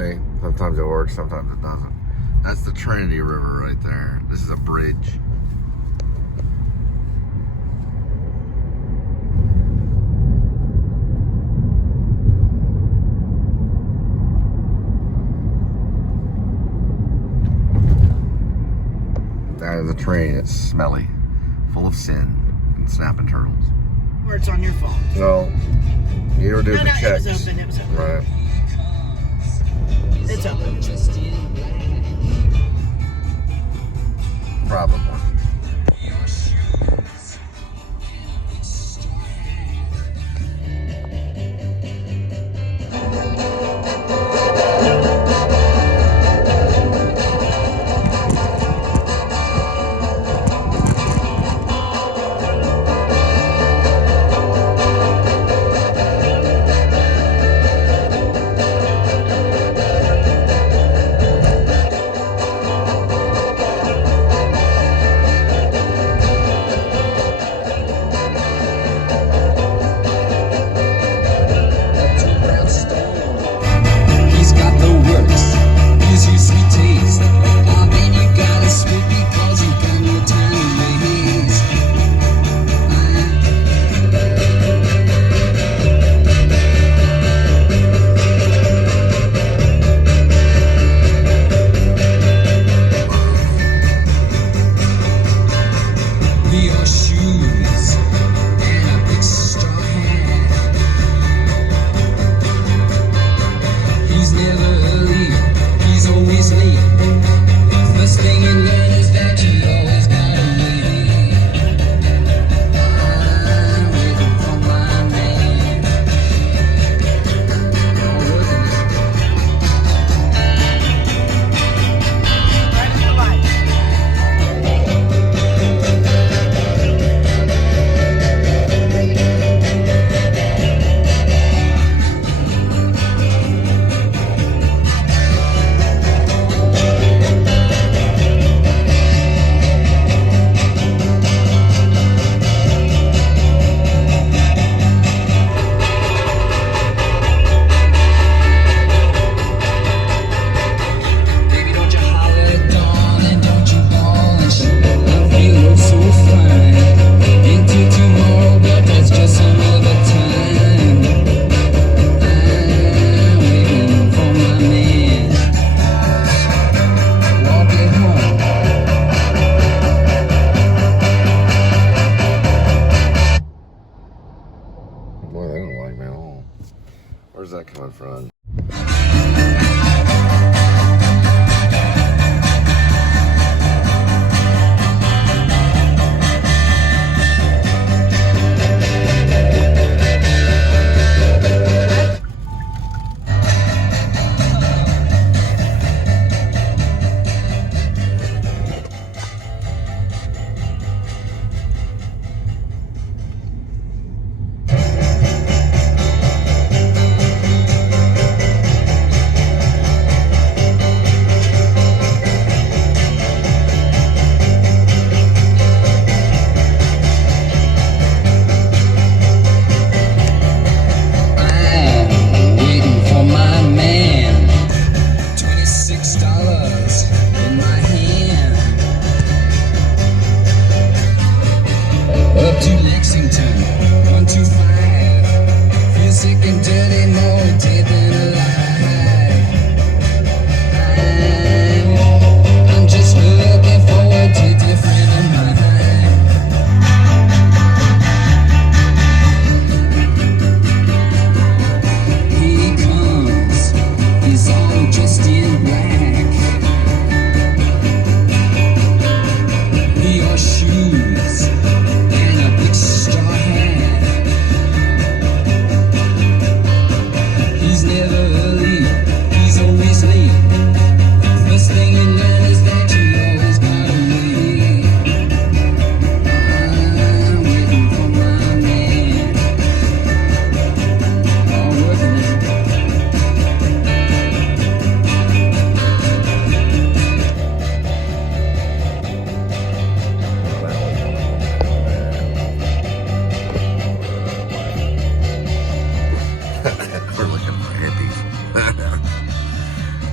See, sometimes it works, sometimes it doesn't. That's the Trinity River right there. This is a bridge. That is a train. It's smelly, full of sin and snapping turtles. Or it's on your phone. No, you ever do the checks? It was open. It was open. Right. It's open. Probably.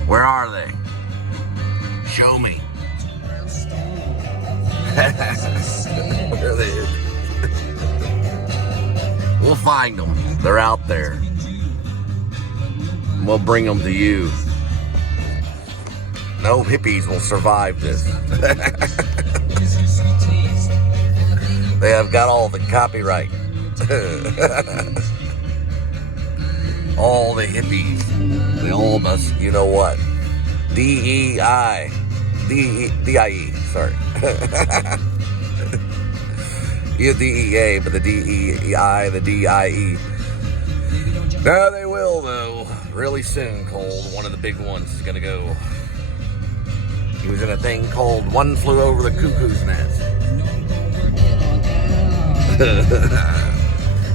Where are they? Show me. Where are they? We'll find them. They're out there. We'll bring them to you. No hippies will survive this. They have got all the copyright. All the hippies. They all must, you know what? D-E-I. D-I-E, sorry. You D-E-A, but the D-E-I, the D-I-E. No, they will, though. Really soon, Cole. One of the big ones is going to go. He was in a thing called One Flew Over the Cuckoo's Nest.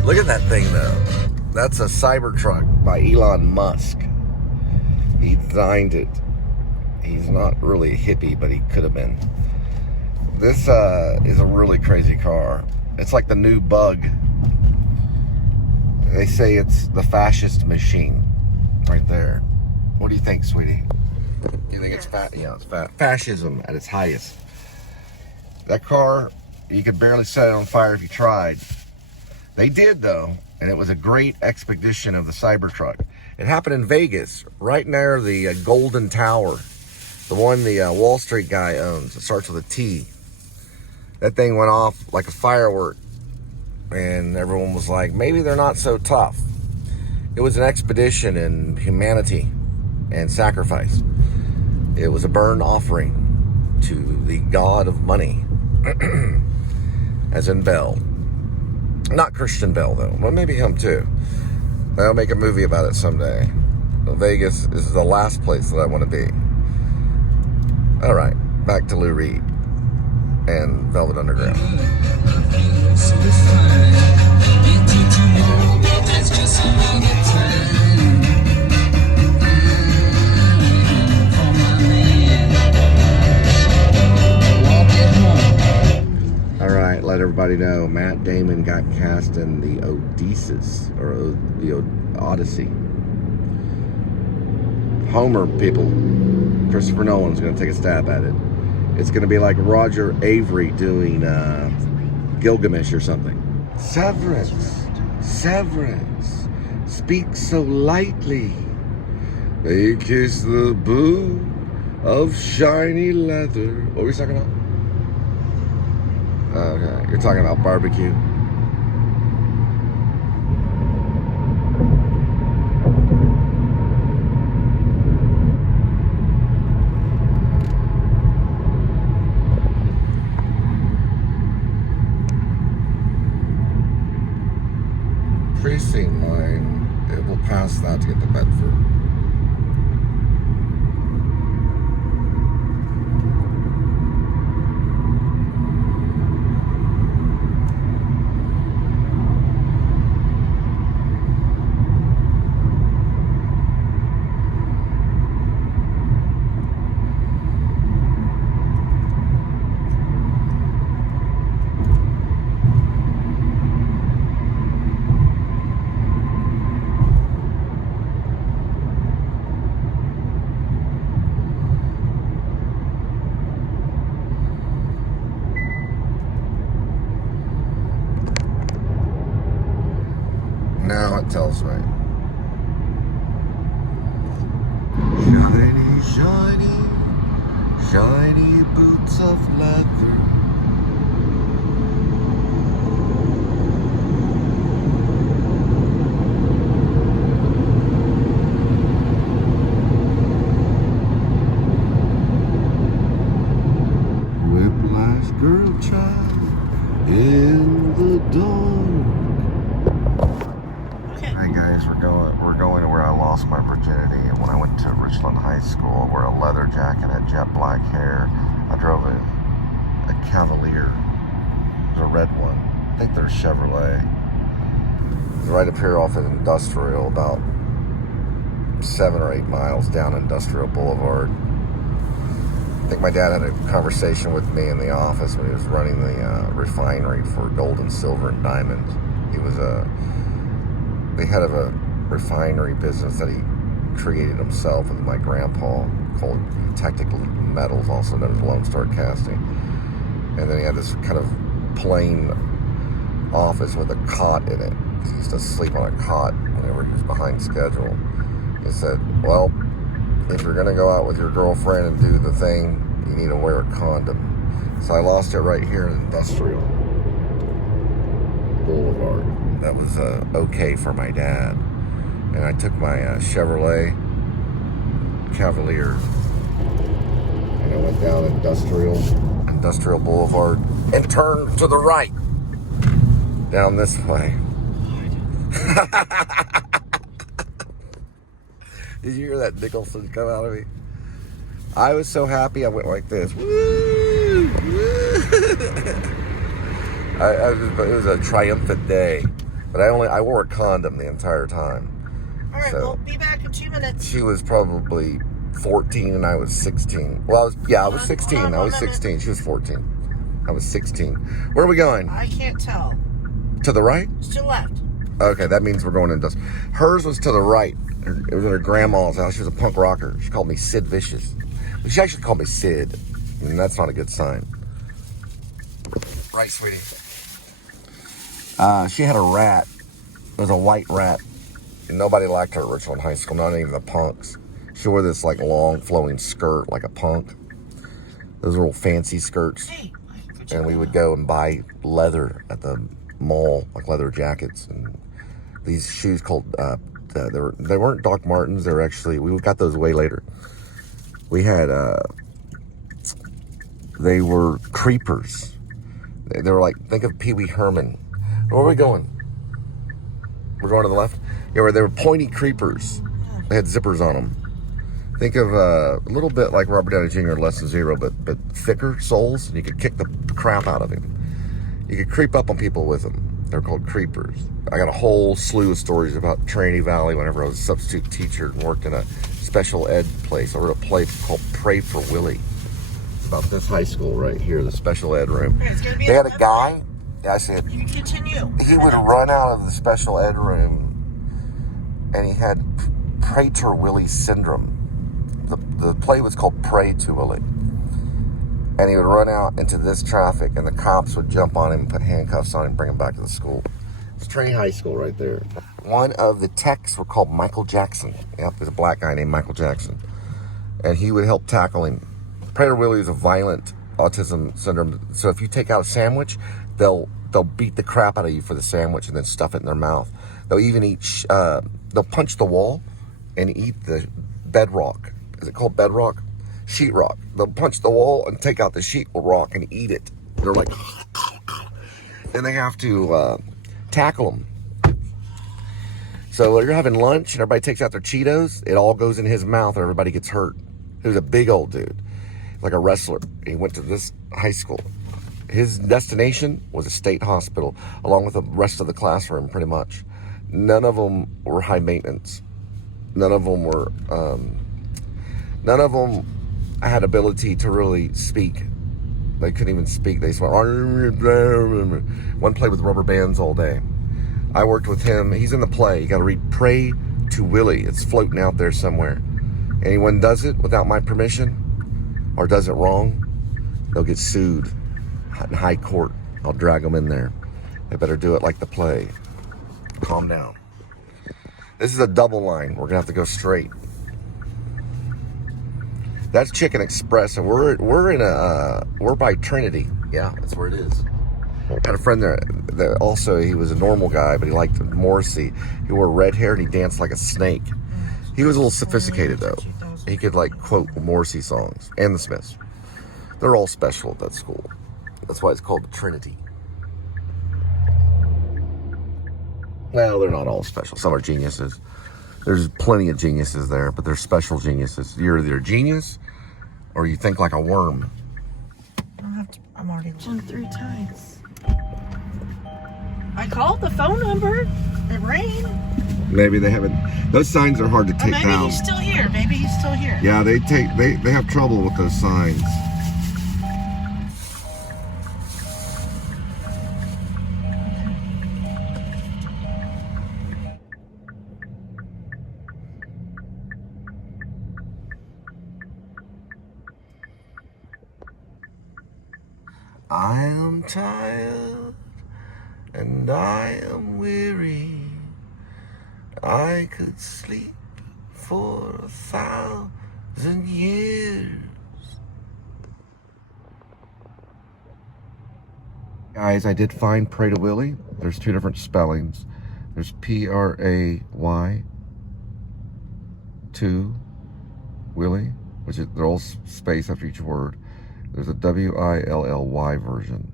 Look at that thing, though. That's a Cybertruck by Elon Musk. He designed it. He's not really a hippie, but he could have been. This is a really crazy car. It's like the new Bug. They say it's the fascist machine, right there. What do you think, sweetie? You think it's it's fascism at its highest. That car, you could barely set it on fire if you tried. They did, though, and it was a great expedition of the Cybertruck. It happened in Vegas, right near the Golden Tower, the one the Wall Street guy owns. It starts with a T. That thing went off like a firework, and everyone was like, maybe they're not so tough. It was an expedition in humanity and sacrifice. It was a burnt offering to the god of money, as in Bell. Not Christian Bell, though. Well, maybe him, too. I'll make a movie about it someday. Vegas is the last place that I want to be. All right, back to Lou Reed and Velvet Underground. All right, let everybody know Matt Damon got cast in the Odysseus, or the Odyssey. Homer, people. Christopher Nolan's going to take a stab at it. It's going to be like Roger Avery doing Gilgamesh or something. Severance, severance, speak so lightly. They kiss the boot of shiny leather. What were we talking about? Okay, you're talking about barbecue. Precinct line, it will pass that to get to Bedford. Now it tells me. Shiny, shiny, shiny boots of leather. Whiplash girl child in the dawn. Hey guys, we're going to where I lost my virginity, and when I went to Richland High School, I wore a leather jacket, had jet black hair. I drove a Cavalier. It was a red one. I think they're Chevrolet. It was right up here off of Industrial, about 7 or 8 miles down Industrial Boulevard. I think my dad had a conversation with me in the office when he was running the refinery for gold and silver and diamonds. He was the head of a refinery business that he created himself with my grandpa, called Technical Metals, also known as Lone Star Casting. And then he had this kind of plain office with a cot in it. He used to sleep on a cot whenever he was behind schedule. He said, well, if you're going to go out with your girlfriend and do the thing, you need to wear a condom. So I lost it right here in Industrial Boulevard. That was okay for my dad. And I took my Chevrolet Cavalier and I went down Industrial Boulevard and turned to the right down this way. Did you hear that Nicholson come out of me? I was so happy I went like this. Woo! Woo! It was a triumphant day. But I wore a condom the entire time. All right, So, we'll be back in 2 minutes. She was probably 14 and I was 16. Well, I was 16. I was 16. She was 14. I was 16. Where are we going? I can't tell. To the right? It's to the left. Okay, that means we're going to Industrial. Hers was to the right. It was at her grandma's house. She was a punk rocker. She called me Sid Vicious. But she actually called me Sid. And that's not a good sign. Right, sweetie? She had a rat. It was a white rat. And nobody liked her at Richland High School, not even the punks. She wore this like long flowing skirt like a punk. Those little fancy skirts. Hey, and we would go and buy leather at the mall, like leather jackets. And these shoes called, they weren't Doc Martens. They were actually, we got those way later. We had, they were creepers. They were like, think of Pee Wee Herman. Where are we going? We're going to the left? Yeah, they were pointy creepers. They had zippers on them. Think of a little bit like Robert Downey Jr. Less Than Zero, but thicker soles, and you could kick the crap out of him. You could creep up on people with them. They're called creepers. I got a whole slew of stories about Trinity Valley whenever I was a substitute teacher and worked in a special ed place. I wrote a play called Pray for Willy. It's about this high school right here, the special ed room. Okay, it's gonna be they had a guy, I said, you can continue. He would run out of the special ed room and he had Prater Willy syndrome. The play was called Pray to Willy. And he would run out into this traffic and the cops would jump on him and put handcuffs on him and bring him back to the school. It's Trinity High School right there. One of the techs were called Michael Jackson. Yep, there's a black guy named Michael Jackson. And he would help tackle him. Prater Willy is a violent autism syndrome. So if you take out a sandwich, they'll beat the crap out of you for the sandwich and then stuff it in their mouth. They'll even eat, they'll punch the wall and eat the bedrock. Is it called bedrock? Sheetrock. They'll punch the wall and take out the sheetrock and eat it. They're like, then they have to tackle them. So you're having lunch and everybody takes out their Cheetos. It all goes in his mouth and everybody gets hurt. He was a big old dude, like a wrestler. He went to this high school. His destination was a state hospital, along with the rest of the classroom, pretty much. None of them were high maintenance. None of them were, none of them had ability to really speak. They couldn't even speak. They just went, one played with rubber bands all day. I worked with him. He's in the play. You got to read Pray to Willy. It's floating out there somewhere. Anyone does it without my permission or does it wrong, they'll get sued in high court. I'll drag them in there. They better do it like the play. Calm down. This is a double line. We're gonna have to go straight. That's Chicken Express, and we're by Trinity. Yeah, that's where it is. I had a friend there that also, he was a normal guy, but he liked Morrissey. He wore red hair and he danced like a snake. He was a little sophisticated though. He could like quote Morrissey songs and the Smiths. They're all special at that school. That's why it's called Trinity. Well, they're not all special. Some are geniuses. There's plenty of geniuses there, but they're special geniuses. You're either a genius or you think like a worm. I don't have to, I'm already Jumped 3 times. I called the phone number. It rang. Maybe they haven't. Those signs are hard to take maybe down. he's still here. Maybe he's still here. Yeah, they have trouble with those signs. I am tired and I am weary. I could sleep for 1,000 years. Guys, I did find Pray to Willy. There's two different spellings. There's P-R-A-Y, 2, Willy, which is, they're all space after each word. There's a W-I-L-L-Y version.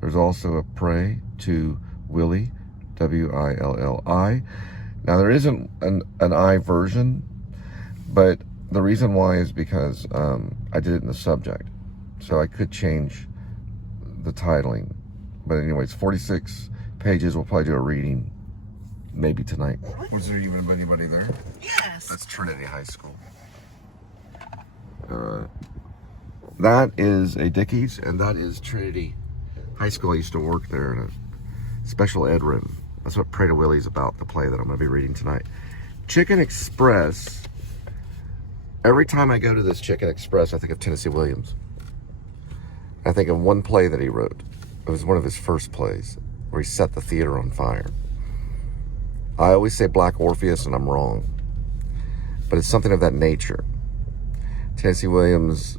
There's also a Pray to Willy, W-I-L-L-I. Now, there isn't an I version, but the reason why is because I did it in the subject. So I could change the titling. But anyways, 46 pages. We'll probably do a reading maybe tonight. Was there even anybody there? Yes. That's Trinity High School. That is a Dickey's, and that is Trinity High School. I used to work there in a special ed room. That's what Pray to Willy is about, the play that I'm going to be reading tonight. Chicken Express. Every time I go to this Chicken Express, I think of Tennessee Williams. I think of one play that he wrote. It was one of his first plays where he set the theater on fire. I always say Black Orpheus, and I'm wrong. But it's something of that nature. Tennessee Williams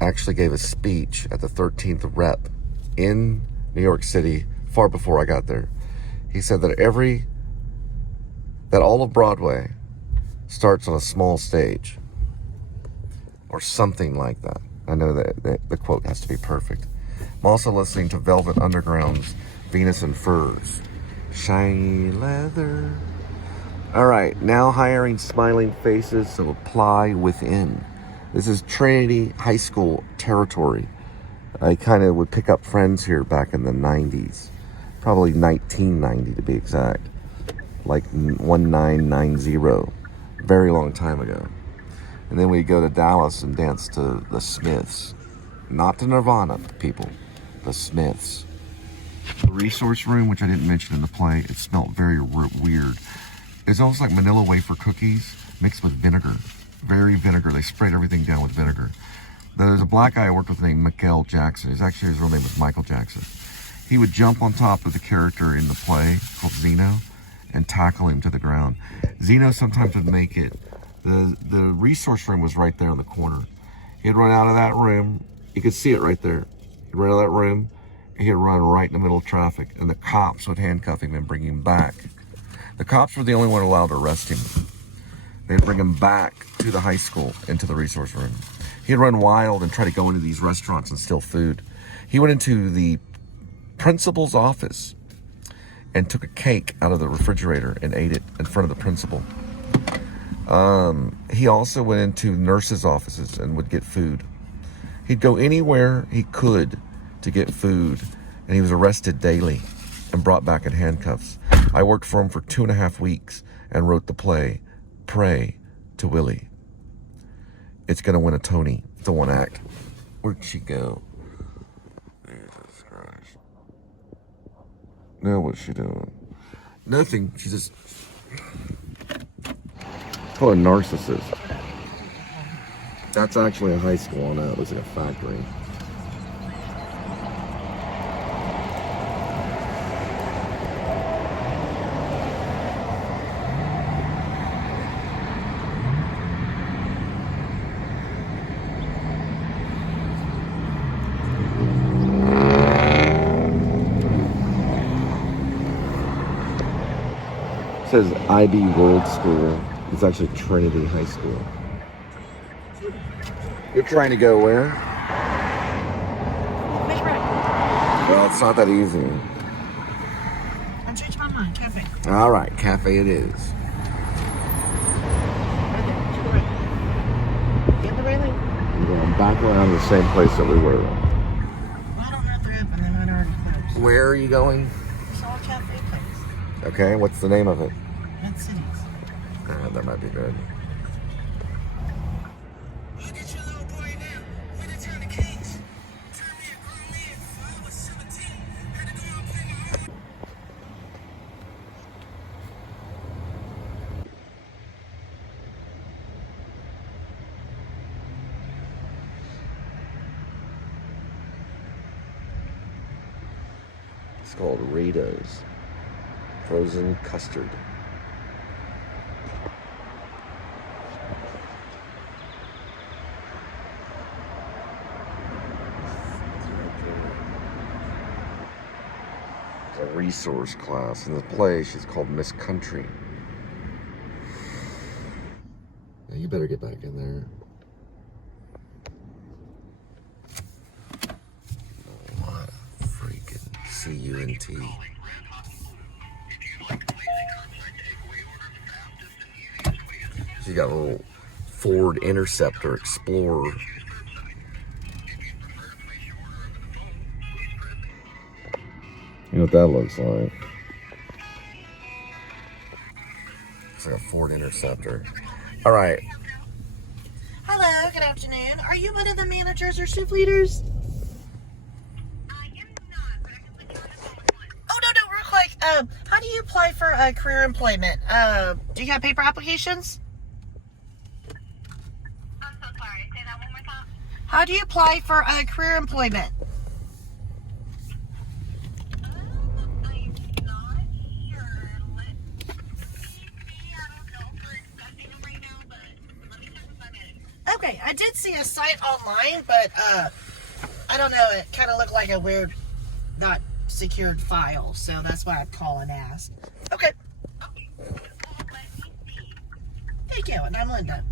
actually gave a speech at the 13th Rep in New York City far before I got there. He said that all of Broadway starts on a small stage or something like that. I know that the quote has to be perfect. I'm also listening to Velvet Underground's Venus and Furs. Shiny leather. All right, now hiring smiling faces, so apply within. This is Trinity High School territory. I kind of would pick up friends here back in the 90s. Probably 1990 to be exact. Like 1990. Very long time ago. And then we'd go to Dallas and dance to the Smiths. Not the Nirvana people. The Smiths. The resource room, which I didn't mention in the play, it smelled very weird. It's almost like Manila wafer cookies mixed with vinegar. Very vinegar. They sprayed everything down with vinegar. There's a black guy I worked with named Mikael Jackson. His real name was Michael Jackson. He would jump on top of the character in the play called Zeno and tackle him to the ground. Zeno sometimes would make it. The resource room was right there in the corner. He'd run out of that room. You could see it right there. He'd run out of that room. He'd run right in the middle of traffic, and the cops would handcuff him and bring him back. The cops were the only one allowed to arrest him. They'd bring him back to the high school, into the resource room. He'd run wild and try to go into these restaurants and steal food. He went into the principal's office and took a cake out of the refrigerator and ate it in front of the principal. He also went into nurses' offices and would get food. He'd go anywhere he could to get food, and he was arrested daily and brought back in handcuffs. I worked for him for 2.5 weeks and wrote the play, Pray to Willy. It's going to win a Tony. It's a one act. Where'd she go? Jesus Christ. Now what's she doing? Nothing. She's just... call a narcissist. That's actually a high school on that. It looks like a factory. It says IB World School. It's actually Trinity High School. You're trying to go where? Make right. Well, it's not that easy. I changed my mind. Cafe. All right, cafe it is. Right there. To the right. Get the railing. We're going back around the same place that we were. Well, I don't have the rep, and they might already closed. Where are you going? It's all cafe place. Okay, what's the name of it? Mid Cities. That might be good. Look at your little boy now. When it's on the case. Turn me a grown man. I was 17. Had to go out and play my own. It's called Rita's Frozen Custard. It's a resource class, and the place is called Miss Country. Now you better get back in there. What a freaking CUNT. You got a little Ford Interceptor Explorer. You know what that looks like? It's like a Ford Interceptor. All right. Hello, good afternoon. Are you one of the managers or shift leaders? Oh, no, real quick. How do you apply for career employment? Do you have paper applications? I'm so sorry. Say that one more time. How do you apply for career employment? I'm not sure. Let's see. I don't know if we're accepting them right now, but let me check with my manager. Okay, I did see a site online, but I don't know. It kind of looked like a weird, not secured file, so that's why I'd call and ask. Okay. Let me see. Thank you, and I'm Linda.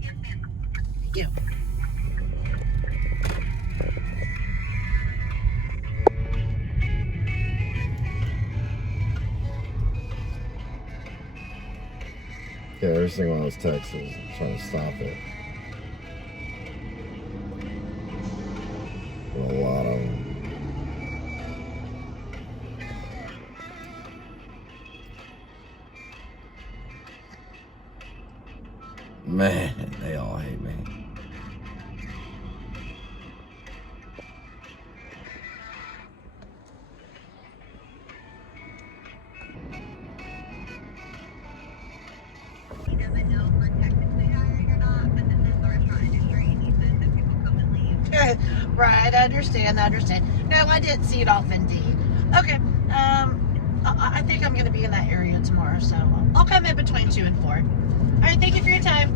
Yes, ma'am. Thank you. Yeah, every single one of those texts is trying to stop it. A lot of them. Man, they all hate me. He doesn't know if we're technically hiring or not, but this is the restaurant industry, and he says that people come and leave. Right, I understand. No, I did see it off Indeed. Okay, I think I'm going to be in that area tomorrow, so I'll come in between 2 and 4. All right, thank you for your time.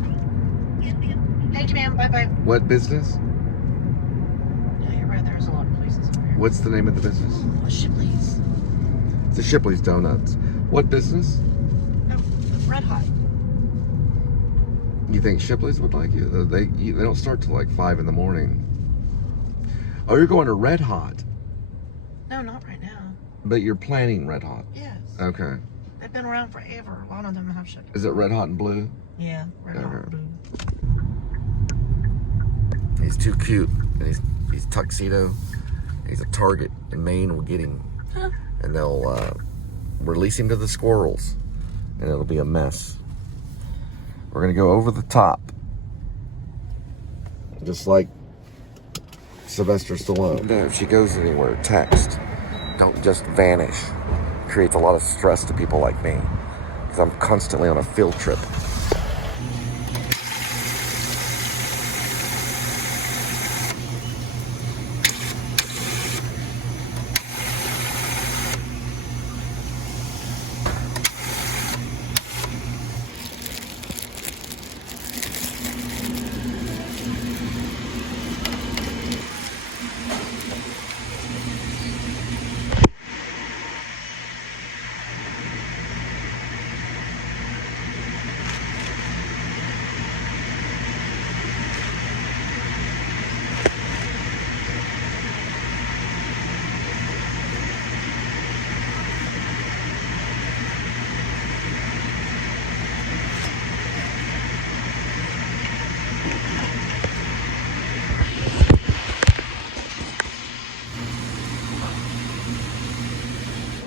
Yes, ma'am. Thank you, ma'am. Bye-bye. What business? No, you're right. There's a lot of places over here. What's the name of the business? Oh, Shipley's. It's the Shipley's Donuts. What business? Oh, Red Hot. You think Shipley's would like you? They don't start till like 5 in the morning. Oh, you're going to Red Hot, No, not right now. but you're planning Red Hot. Yes. Okay. They've been around forever. A lot of them have Shipley's. Is it Red Hot and Blue? Yeah, Red Hot Okay. Blue. He's too cute, and he's tuxedo. He's a target, and Maine will get him, Huh. and they'll release him to the squirrels, and it'll be a mess. We're gonna go over the top, just like Sylvester Stallone. No, if she goes anywhere, text. Don't just vanish. Creates a lot of stress to people like me, because I'm constantly on a field trip.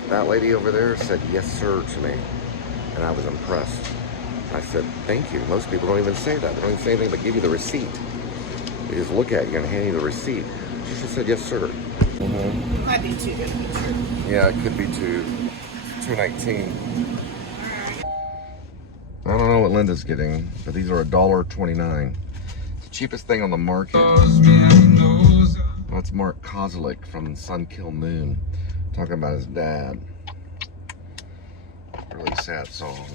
That lady over there said yes sir to me, and I was impressed. I said thank you. Most people don't even say that. They don't even say anything but give you the receipt. They just look at you and hand you the receipt. She just said yes sir. Might be too good to be true. Yeah, it could be $2.19. I don't know what Linda's getting, but these are $1.29. It's the cheapest thing on the market. That's Mark Kozlik from Sun Kill Moon. Talking about his dad. Really sad song.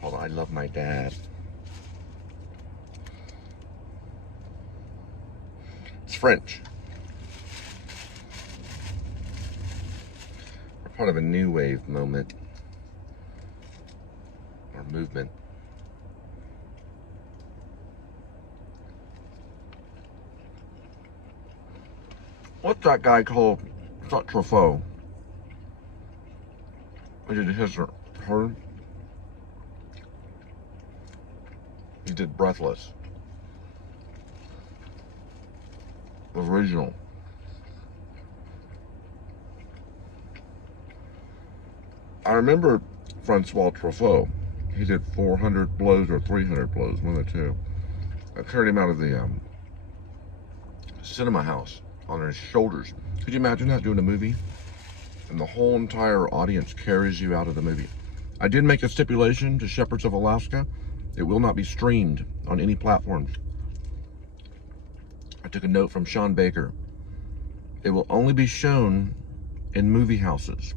Hold on, I love my dad. It's French. We're part of a new wave moment. Or movement. What's that guy called? It's not Truffaut. He did her. He did Breathless. Original. I remember Francois Truffaut. He did 400 blows or 300 blows, one of the two. I carried him out of the cinema house on his shoulders. Could you imagine that, doing a movie? And the whole entire audience carries you out of the movie. I did make a stipulation to Shepherds of Alaska. It will not be streamed on any platforms. I took a note from Sean Baker. It will only be shown in movie houses.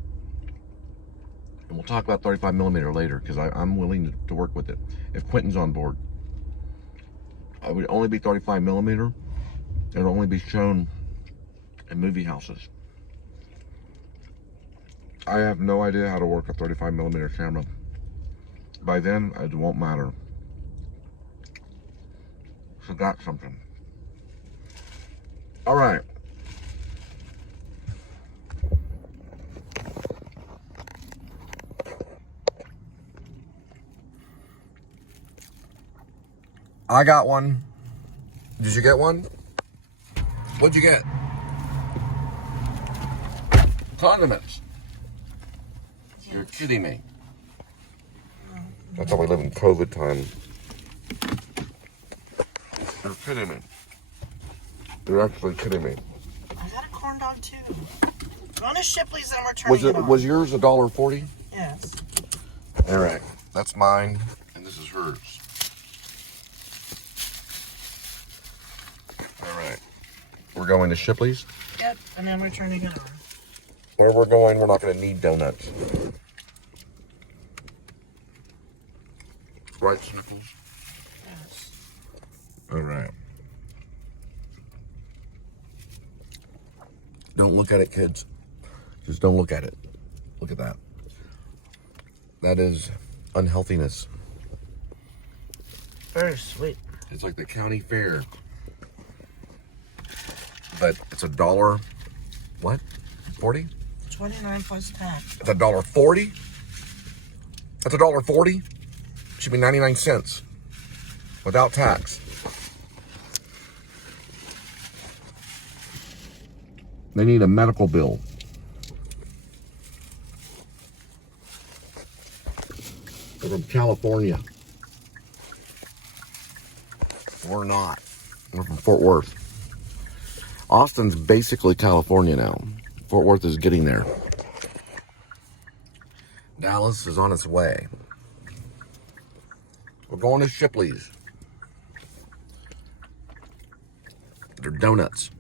And we'll talk about 35mm later, because I'm willing to work with it. If Quentin's on board. It would only be 35mm. It'll only be shown in movie houses. I have no idea how to work a 35mm camera. By then, it won't matter. So that's something. All right. I got one. Did you get one? What'd you get? Condiments. Yes. You're kidding me. That's how we live in COVID time. You're kidding me. You're actually kidding me. I got a corn dog too. Go to Shipley's and we're turning it on. Was yours $1.40? Yes. All right. That's mine, and this is hers. All right. We're going to Shipley's. Yep, and then we're turning it on. Where we're going, we're not going to need donuts. Right, Sniffles? Yes. All right. Don't look at it, kids. Just don't look at it. Look at that. That is unhealthiness. Very sweet. It's like the county fair. But it's $1. What? 40? 29 plus tax. It's $1.40? That's $1.40? Should be 99 cents. Without tax. They need a medical bill. They're from California. We're not. We're from Fort Worth. Austin's basically California now. Fort Worth is getting there. Dallas is on its way. We're going to Shipley's. They're donuts.